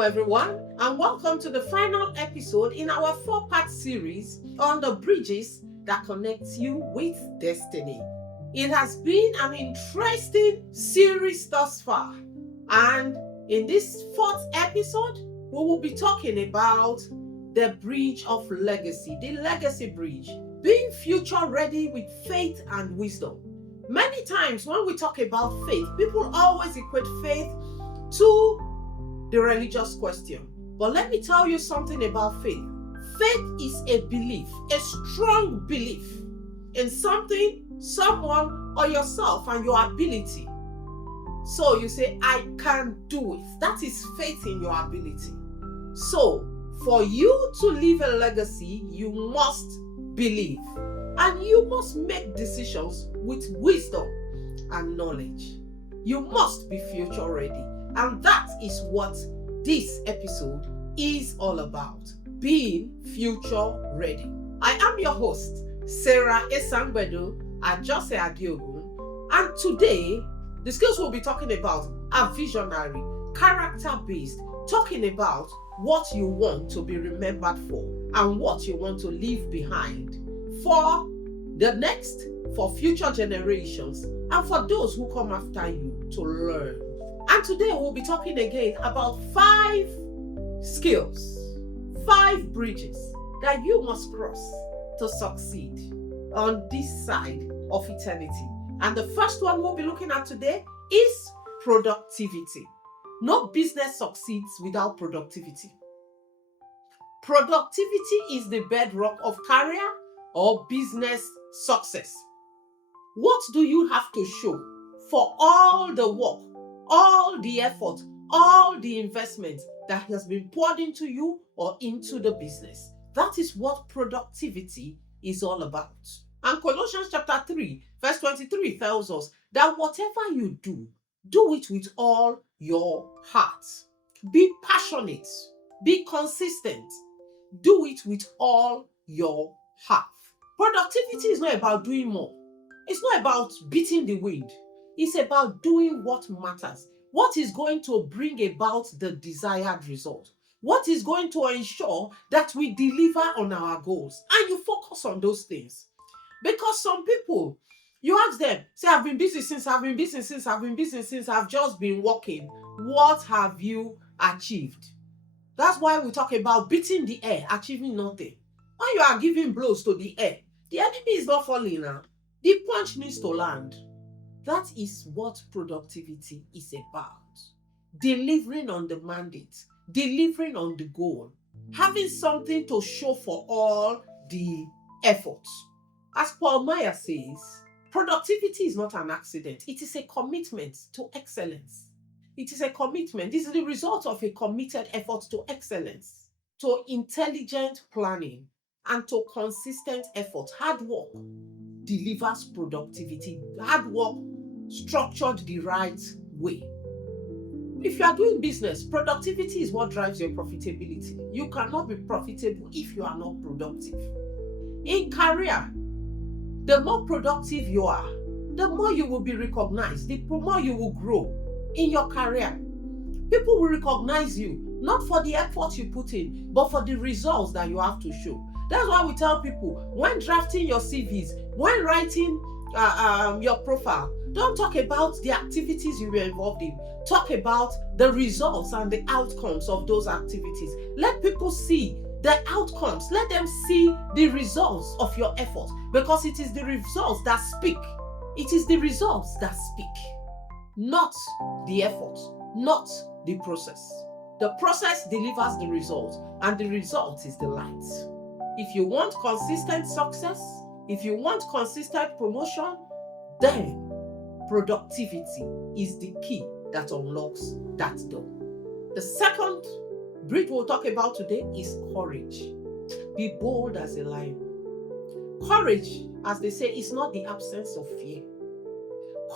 Hello, everyone, and welcome to the final episode in our 4-part series on the bridges that connect you with destiny. It has been an interesting series thus far, and in this 4th episode, we will be talking about the bridge of legacy, the legacy bridge, being future ready with faith and wisdom. Many times when we talk about faith, people always equate faith to the religious question. But let me tell you something about faith. Faith is a belief, a strong belief in something, someone, or yourself and your ability. So you say, I can do it. That is faith in your ability. So for you to leave a legacy, you must believe. And you must make decisions with wisdom and knowledge. You must be future ready. And that is what this episode is all about, being future ready. I am your host, Sarah Esangbedo Ajose Adiogun, and today the skills we'll be talking about are visionary, character-based, talking about what you want to be remembered for and what you want to leave behind for the next, for future generations, and for those who come after you to learn. And today we'll be talking again about 5 skills, 5 bridges that you must cross to succeed on this side of eternity. And the first one we'll be looking at today is productivity. No business succeeds without productivity. Productivity is the bedrock of career or business success. What do you have to show for all the work, all the effort, all the investment that has been poured into you or into the business? That is what productivity is all about. And Colossians chapter 3, verse 23 tells us that whatever you do it with all your heart. Be passionate, be consistent, do it with all your heart. Productivity is not about doing more. It's not about beating the wind. It's about doing what matters. What is going to bring about the desired result? What is going to ensure that we deliver on our goals? And you focus on those things. Because some people, you ask them, say, I've been busy since I've just been working. What have you achieved? That's why we talk about beating the air, achieving nothing. When you are giving blows to the air, the enemy is not falling now. The punch needs to land. That is what productivity is about. Delivering on the mandate, delivering on the goal, having something to show for all the efforts. As Paul Meyer says, productivity is not an accident. It is a commitment to excellence. It is a commitment. This is the result of a committed effort to excellence, to intelligent planning, and to consistent effort. Hard work delivers productivity. Hard work structured the right way. If you are doing business, productivity is what drives your profitability. You cannot be profitable if you are not productive. In career, the more productive you are, the more you will be recognized, the more you will grow in your career. People will recognize you, not for the effort you put in, but for the results that you have to show. That's why we tell people, when drafting your CVs, when writing your profile, don't talk about the activities you were involved in. Talk about the results and the outcomes of those activities. Let people see the outcomes. Let them see the results of your effort, because it is the results that speak. It is the results that speak, not the effort, not the process. The process delivers the result, and the result is the light. If you want consistent success, if you want consistent promotion, then productivity is the key that unlocks that door. The second bridge we'll talk about today is courage. Be bold as a lion. Courage, as they say, is not the absence of fear.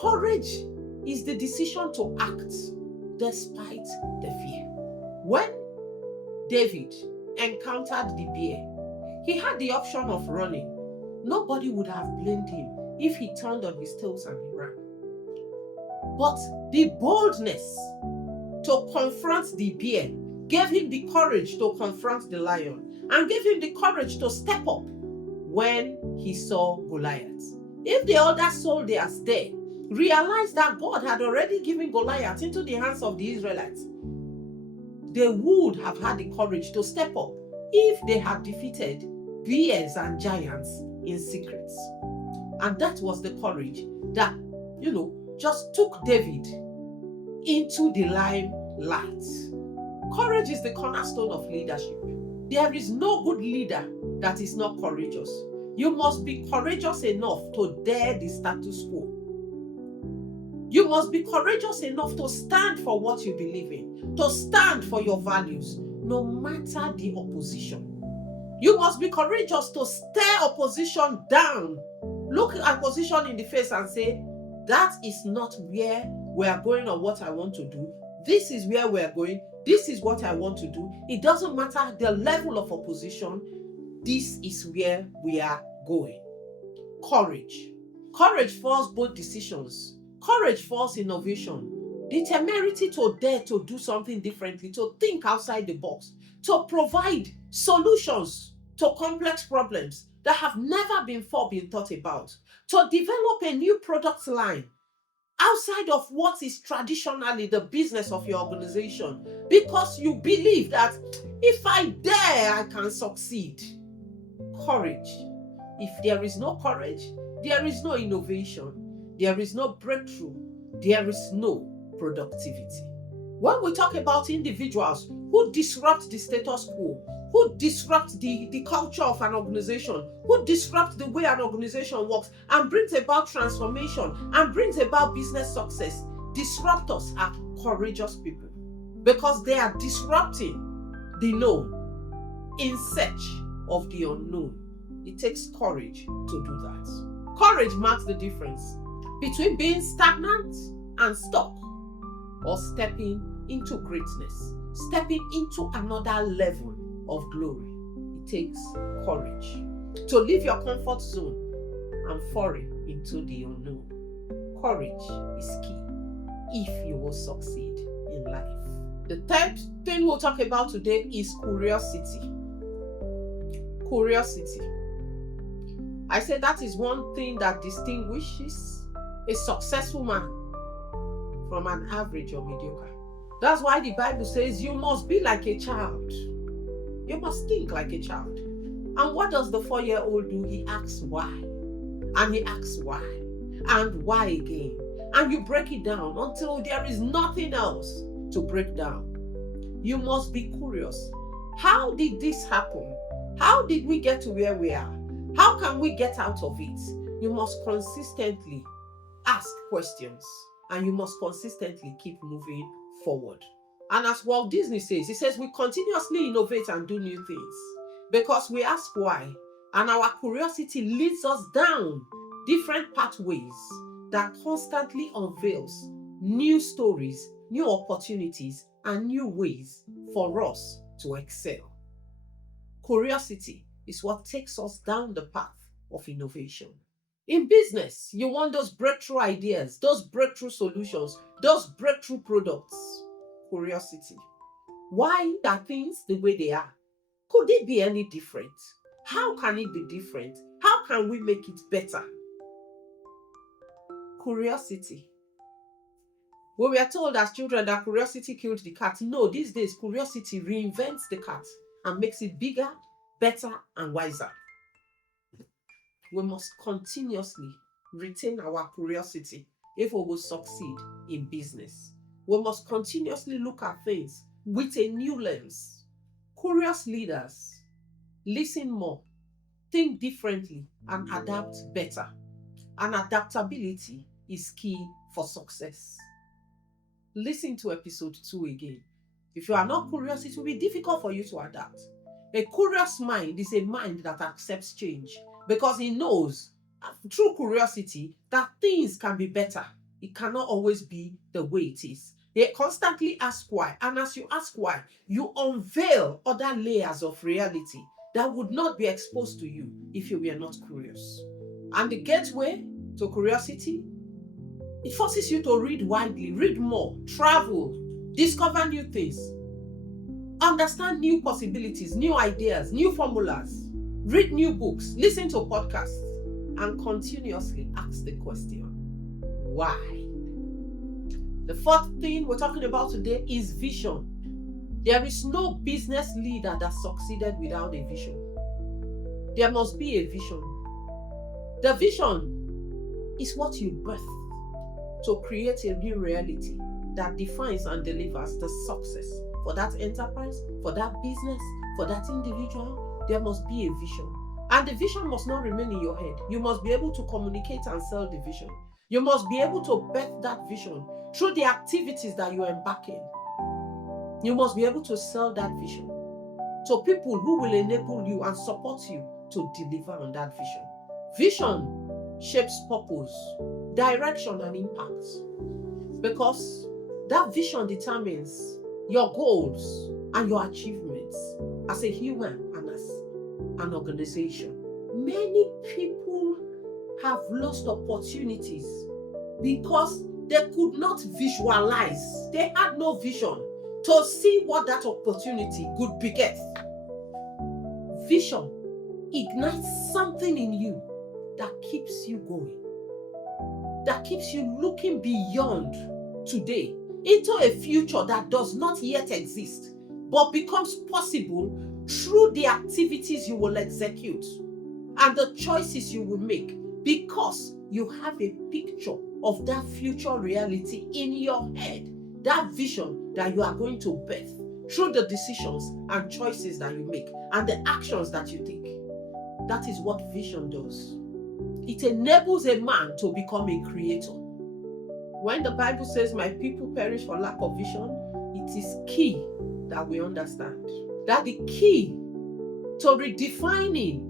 Courage is the decision to act despite the fear. When David encountered the bear, he had the option of running. Nobody would have blamed him if he turned on his tails and he ran. But the boldness to confront the bear gave him the courage to confront the lion and gave him the courage to step up when he saw Goliath. If the other soldiers there realized that God had already given Goliath into the hands of the Israelites, they would have had the courage to step up if they had defeated bears and giants in secrets. And that was the courage that, just took David into the limelight. Courage is the cornerstone of leadership. There is no good leader that is not courageous. You must be courageous enough to dare the status quo. You must be courageous enough to stand for what you believe in, to stand for your values, no matter the opposition. You must be courageous to stare opposition down. Look at opposition in the face and say, that is not where we are going or what I want to do. This is where we are going. This is what I want to do. It doesn't matter the level of opposition. This is where we are going. Courage. Courage forces bold decisions. Courage forces innovation. The temerity to dare to do something differently, to think outside the box, to provide solutions to complex problems that have never before been thought about, to develop a new product line outside of what is traditionally the business of your organization, because you believe that if I dare, I can succeed. Courage. If there is no courage, there is no innovation, there is no breakthrough, there is no productivity. When we talk about individuals who disrupt the status quo, who disrupt the culture of an organization, who disrupt the way an organization works and brings about transformation and brings about business success, disruptors are courageous people because they are disrupting the known in search of the unknown. It takes courage to do that. Courage marks the difference between being stagnant and stuck, or stepping into greatness, stepping into another level of glory. It takes courage to leave your comfort zone and foray into the unknown. Courage is key if you will succeed in life. The third thing we'll talk about today is curiosity. Curiosity. I said that is one thing that distinguishes a successful man from an average or mediocre. That's why the Bible says you must be like a child. You must think like a child. And what does the 4-year-old do? He asks why. And he asks why. And why again. And you break it down until there is nothing else to break down. You must be curious. How did this happen? How did we get to where we are? How can we get out of it? You must consistently ask questions. And you must consistently keep moving forward. And as Walt Disney says, he says we continuously innovate and do new things because we ask why. And our curiosity leads us down different pathways that constantly unveils new stories, new opportunities, and new ways for us to excel. Curiosity is what takes us down the path of innovation. In business, you want those breakthrough ideas, those breakthrough solutions, those breakthrough products. Curiosity. Why are things the way they are? Could it be any different? How can it be different? How can we make it better? Curiosity. When we are told as children that curiosity killed the cat, no, these days curiosity reinvents the cat and makes it bigger, better, and wiser. We must continuously retain our curiosity if we will succeed in business. We must continuously look at things with a new lens. Curious leaders listen more, think differently, and adapt better. And adaptability is key for success. Listen to episode 2 again. If you are not curious, it will be difficult for you to adapt. A curious mind is a mind that accepts change because it knows through curiosity that things can be better. It cannot always be the way it is. They constantly ask why, and as you ask why, you unveil other layers of reality that would not be exposed to you if you were not curious. And the gateway to curiosity, it forces you to read widely, read more, travel, discover new things. Understand new possibilities, new ideas, new formulas. Read new books, listen to podcasts, and continuously ask the question, why? The fourth thing we're talking about today is vision. There is no business leader that succeeded without a vision. There must be a vision. The vision is what you birth to create a new reality that defines and delivers the success for that enterprise, for that business, for that individual. There must be a vision. And the vision must not remain in your head. You must be able to communicate and sell the vision. You must be able to birth that vision through the activities that you embark in. You must be able to sell that vision to people who will enable you and support you to deliver on that vision. Vision shapes purpose, direction, and impact, because that vision determines your goals and your achievements as a human and as an organization. Many people have lost opportunities because they could not visualize. They had no vision to see what that opportunity could beget. Vision ignites something in you that keeps you going, that keeps you looking beyond today into a future that does not yet exist, but becomes possible through the activities you will execute and the choices you will make, because you have a picture of that future reality in your head, that vision that you are going to birth through the decisions and choices that you make and the actions that you take. That is what vision does. It enables a man to become a creator. When the Bible says, my people perish for lack of vision, it is key that we understand that the key to redefining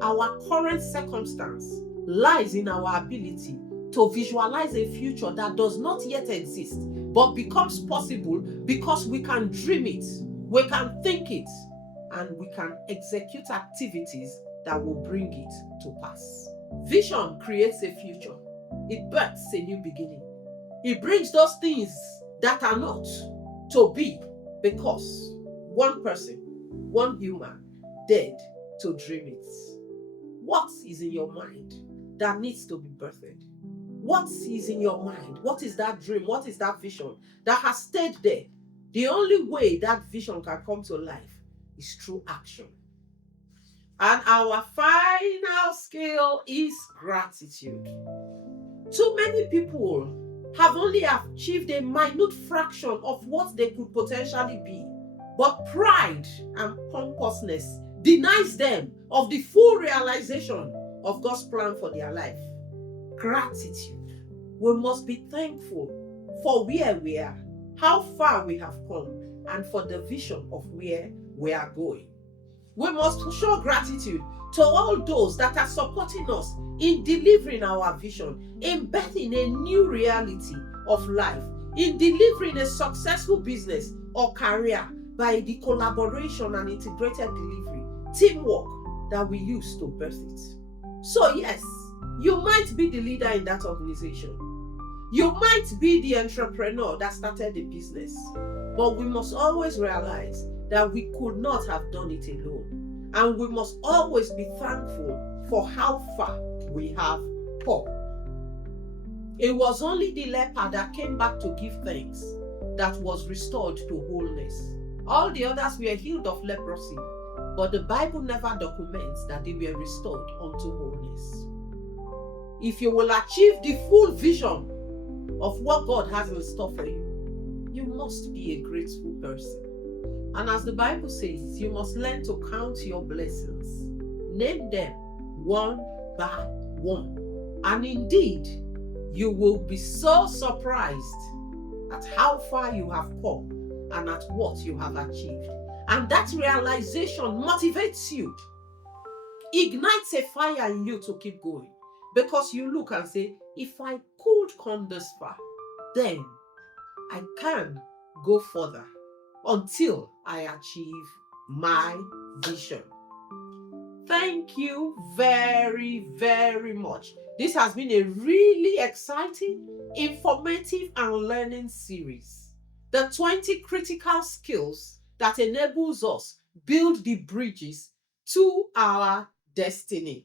our current circumstance lies in our ability to visualize a future that does not yet exist, but becomes possible because we can dream it, we can think it, and we can execute activities that will bring it to pass. Vision creates a future. It births a new beginning. It brings those things that are not to be, because one person, one human, dared to dream it. What is in your mind that needs to be birthed? What is in your mind? What is that dream? What is that vision that has stayed there? The only way that vision can come to life is through action. And our final skill is gratitude. Too many people have only achieved a minute fraction of what they could potentially be, but pride and pompousness denies them of the full realization of God's plan for their life. Gratitude. We must be thankful for where we are, how far we have come, and for the vision of where we are going. We must show gratitude to all those that are supporting us in delivering our vision, in birthing a new reality of life, in delivering a successful business or career by the collaboration and integrated delivery, teamwork that we use to birth it. So yes, you might be the leader in that organization. You might be the entrepreneur that started the business, but we must always realize that we could not have done it alone. And we must always be thankful for how far we have come. It was only the leper that came back to give thanks that was restored to wholeness. All the others were healed of leprosy, but the Bible never documents that they were restored unto wholeness. If you will achieve the full vision of what God has in store for you, you must be a grateful person. And as the Bible says, you must learn to count your blessings. Name them one by one. And indeed, you will be so surprised at how far you have come and at what you have achieved. And that realization motivates you, ignites a fire in you to keep going. Because you look and say, if I could come this far, then I can go further until I achieve my vision. Thank you very, very much. This has been a really exciting, informative, and learning series. The 20 critical skills that enables us build the bridges to our destiny.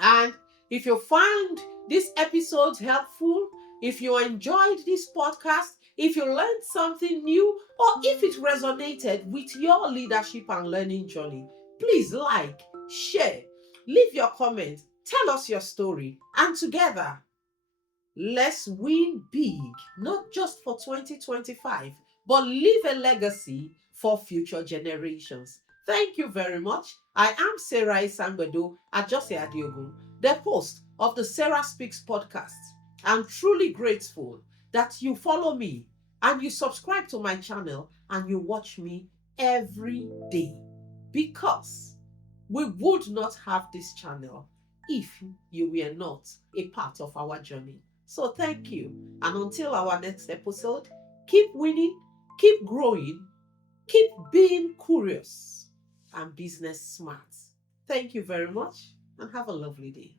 And if you find this episode helpful, if you enjoyed this podcast, if you learned something new, or if it resonated with your leadership and learning journey, please like, share, leave your comment, tell us your story, and together, let's win big, not just for 2025, but leave a legacy for future generations. Thank you very much. I am Sarah Isangbedo Ajose Adiogun, the host of the Sarah Speaks podcast. I'm truly grateful that you follow me and you subscribe to my channel and you watch me every day, because we would not have this channel if you were not a part of our journey. So thank you. And until our next episode, keep winning, keep growing, keep being curious and business smart. Thank you very much and have a lovely day.